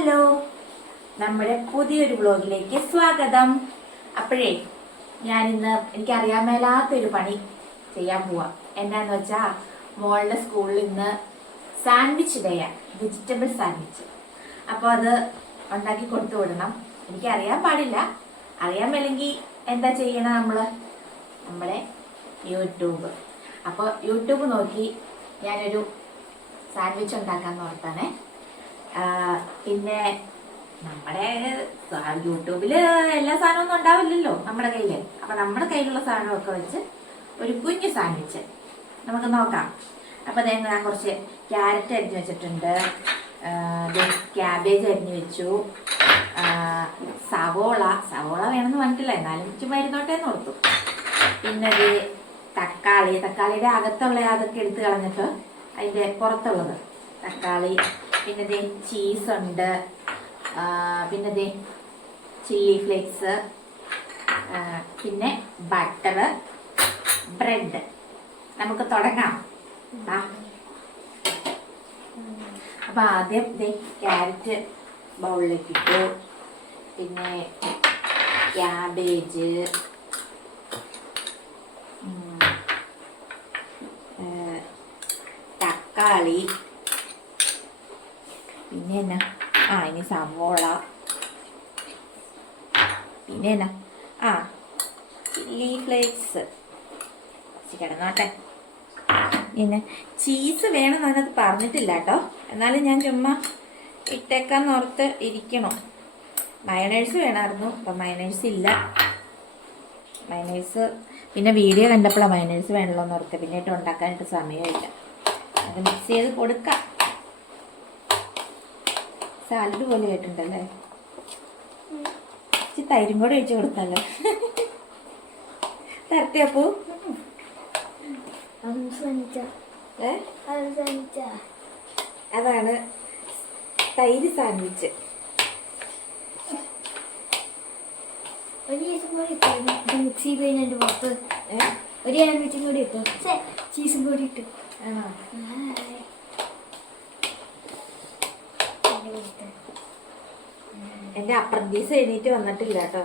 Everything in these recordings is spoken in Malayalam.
ഹലോ നമ്മുടെ പുതിയൊരു വ്ലോഗിലേക്ക് സ്വാഗതം. അപ്പോഴേ എനിക്ക് അറിയാൻ മേലാത്തൊരു പണി ചെയ്യാൻ പോവാ. എന്നാന്ന് വെച്ചാ മോളുടെ സ്കൂളിൽ ഇന്ന് സാൻഡ്വിച്ച് ഡേയാ വെജിറ്റബിൾ സാൻഡ്വിച്ച്. അപ്പോൾ അത് ഉണ്ടാക്കി കൊടുത്തു വിടണം. എനിക്ക് അറിയാൻ പാടില്ല. അറിയാൻ മേലെങ്കിൽ എന്താ ചെയ്യണം നമ്മൾ? നമ്മളെ യൂട്യൂബ്. അപ്പോൾ യൂട്യൂബ് നോക്കി ഞാനൊരു സാൻഡ്വിച്ച് ഉണ്ടാക്കാന്ന് ഓർത്താണേ. പിന്നെ നമ്മുടെ യൂട്യൂബിൽ എല്ലാ സാധനമൊന്നും ഉണ്ടാവില്ലല്ലോ നമ്മുടെ കയ്യിൽ. അപ്പൊ നമ്മുടെ കയ്യിലുള്ള സാധനമൊക്കെ വെച്ച് ഒരു കുഞ്ഞു സാൻഡ്വിച്ച് നമുക്ക് നോക്കാം. അപ്പൊ ഞാൻ കുറച്ച് ക്യാരറ്റ് അരിഞ്ഞു വെച്ചിട്ടുണ്ട്. ക്യാബേജ് അരിഞ്ഞു വെച്ചു. സവോള. സവോള വേണമെന്ന് പറഞ്ഞിട്ടില്ല. എന്നാലും ചുമ്മാ എന്ന് ഓർത്തു. പിന്നെ തക്കാളി. തക്കാളിയുടെ അകത്തുള്ള അതൊക്കെ എടുത്ത് കളഞ്ഞിട്ട് അതിന്റെ പുറത്തുള്ളത്. തക്കാളി പിന്നെ ദേ ഉണ്ട്. പിന്നെ ദേ ചില്ലി ഫ്ലേക്സ് പിന്നെ ബട്ടർ ബ്രെഡ് നമുക്ക് തുടങ്ങാം. അപ്പൊ ആദ്യം ദേ ക്യാരറ്റ് ബൗളിലേക്ക് ഇട്ടു. പിന്നെ ക്യാബേജ് തക്കാളി പിന്നെ എന്നാ ആ ഇനി സവോള പിന്നെ എന്നാ ആ ചില്ലി ഫ്ലേക്സ് കിടന്നാട്ടെ. പിന്നെ ചീസ് വേണമെന്ന് അതിനകത്ത് പറഞ്ഞിട്ടില്ല കേട്ടോ. എന്നാലും ഞാൻ ചുമ്മാ ഇട്ടേക്കാൻ ഓർത്ത് ഇരിക്കണോ. മയണേഴ്സ് വേണമായിരുന്നു അപ്പം മയണേഴ്സ് ഇല്ല. മയണേഴ്സ് പിന്നെ വീഡിയോ കണ്ടപ്പോഴാണ് മയണേഴ്സ് വേണമല്ലോ എന്ന് ഓർത്ത്. പിന്നെ ഇട്ട് ഉണ്ടാക്കാനായിട്ട് സമയമില്ല. അത് മിക്സ് ചെയ്ത് കൊടുക്കാം. സാലഡ് പോലെ ആയിട്ടുണ്ടല്ലേ? ഇച്ചിരി തൈരും കൂടെ ഒഴിച്ചു കൊടുത്തല്ലോ തരട്ടെ അപ്പൂ. ഏ? അതാണ് തൈര് സാൻഡ്വിച്ച്. ഒരു ചീസും കൂടി ഇട്ടു. മിക്സ് പുറത്ത്. ഒരു കൂടി ഇട്ടു. ചീസും കൂടി ഇട്ടു. ആണോ? എന്റെ അപ്രന്റീസ് എഴുന്നേറ്റ് വന്നിട്ടില്ല കേട്ടോ.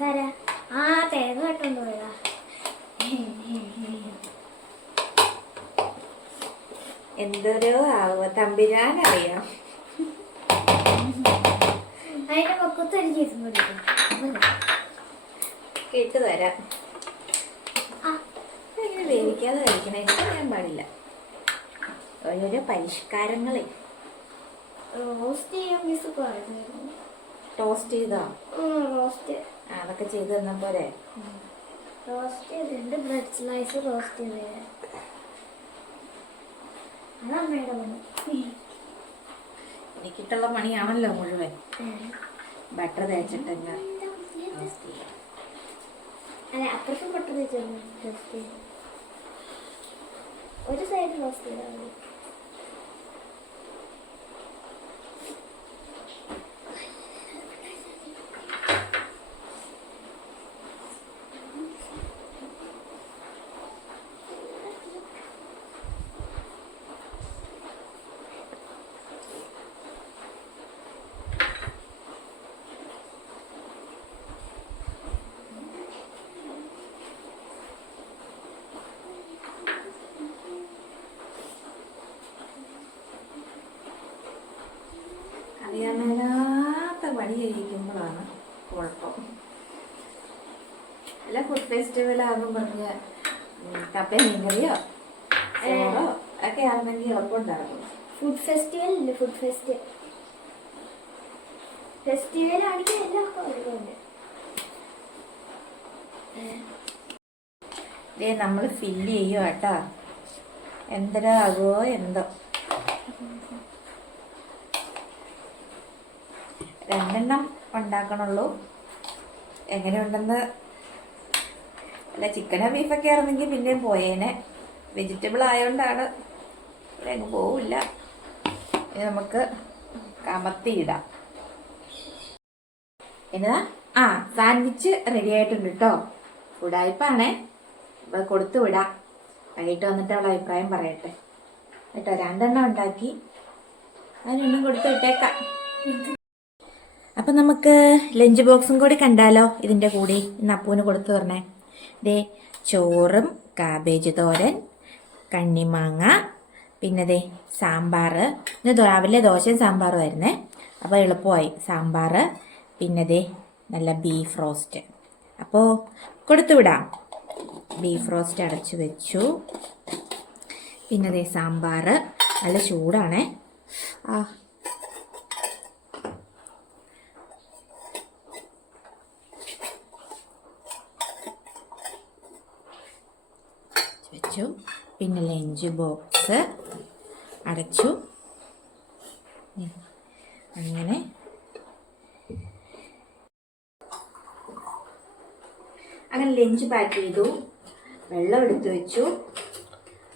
സാരാ ആ തേങ്ങ കെട്ടോണ്ട് പോയതാ എന്തോരോ ആവുക തമ്പിരാൻ അറിയാം അതിന്റെ പൊക്കത്ത് ഒരു ചീസും കൂടി ഇട്ടു. കേട്ട് തരാം. ഇങ്ങനെ വേവിക്കാതെ കഴിക്കണേ ഞാൻ പാടില്ല. ഓരോരോ പരിഷ്കാരങ്ങളെ. റോസ്റ്റ് ചെയ്യാൻ ടോസ്റ്റ് ചെയ്തോ? റോസ്റ്റ്. അതൊക്കെ ചെയ്ത് തന്ന പോലെ റോസ്റ്റ് ചെയ്തിട്ടുണ്ട് ബ്രെഡ് സ്ലൈസ് റോസ്റ്റ് ചെയ്ത്. അതാണ് അമ്മയുടെ പണി. എനിക്കിട്ടുള്ള പണിയാണല്ലോ മുഴുവൻ. ബട്ടർ തേച്ചിട്ട് ടോസ്റ്റ് ചെയ്യാം. അല്ല അപ്പുറത്തും ബട്ടർ തേച്ചു ഒരു സൈഡ് റോസ്റ്റ് ചെയ്താൽ മതി. അറിയാൻ മേലാത്ത പണി കഴിക്കുമ്പോഴാണ് കുഴപ്പം. അല്ല ഫുഡ് ഫെസ്റ്റിവൽ ആകുമ്പോൾ പറഞ്ഞ് കപ്പ മീൻകറിയോ ചോറോ ഒക്കെ ആണെങ്കിൽ എളുപ്പമുണ്ടാകും ഫുഡ് ഫെസ്റ്റിവൽ ഇല്ല? ഫുഡ് ഫെസ്റ്റിവൽ ഫെസ്റ്റിവൽ ആണെങ്കിൽ എല്ലാവർക്കും ഒരുപോലെ. നമ്മൾ ഫില്ല് ചെയ്യുക കേട്ടോ എന്തരാകുമോ എന്തോ. രണ്ടെണ്ണം ഉണ്ടാക്കണുള്ളൂ. എങ്ങനെയുണ്ടെന്ന്? അല്ല ചിക്കനോ ബീഫൊക്കെ ആയിരുന്നെങ്കിൽ പിന്നെയും പോയേനെ. വെജിറ്റബിൾ ആയതുകൊണ്ടാണ് ഇവിടെ അങ്ങ് പോവില്ല. ഇനി നമുക്ക് കമത്തിയിടാം. എന്നതാ ആ സാൻഡ്വിച്ച് റെഡി ആയിട്ടുണ്ട് കേട്ടോ ഉടായ്പാണേ. ഇവിടെ കൊടുത്തു വിടാം. വൈകിട്ട് വന്നിട്ട് അവളെ അഭിപ്രായം പറയട്ടെ. കേട്ടോ രണ്ടെണ്ണം ഉണ്ടാക്കി. അതിനൊന്നും കൊടുത്തു വിട്ടേക്കാം. അപ്പം നമുക്ക് ലഞ്ച് ബോക്സും കൂടി കണ്ടാലോ ഇതിന്റെ കൂടി. ഇന്ന് അപ്പൂന് കൊടുത്തു തരണേ. ദേ ചോറും കാബേജ് തോരൻ കണ്ണിമാങ്ങ പിന്നെ ദേ സാമ്പാർ ഇന്ന് രാവിലെ ദോശയും സാമ്പാറും ആയിരുന്നേ. അപ്പോൾ എളുപ്പമായി. സാമ്പാർ പിന്നെ ദേ നല്ല ബീഫ് റോസ്റ്റ് അപ്പോൾ കൊടുത്തുവിടാം ബീഫ് റോസ്റ്റ് അടച്ചു വെച്ചു. പിന്നെ ദേ സാമ്പാർ നല്ല ചൂടാണേ. ആ വെച്ചു. പിന്നെ ലഞ്ച് ബോക്സ് അടച്ചു. അങ്ങനെ അങ്ങനെ ലഞ്ച് പാക്ക് ചെയ്തു. വെള്ളം എടുത്തു വെച്ചു.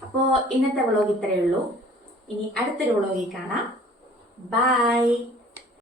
അപ്പോൾ ഇന്നത്തെ വ്ളോഗ് ഇത്രയേ ഉള്ളൂ. ഇനി അടുത്തൊരു വ്ളോഗിൽ കാണാം. ബൈ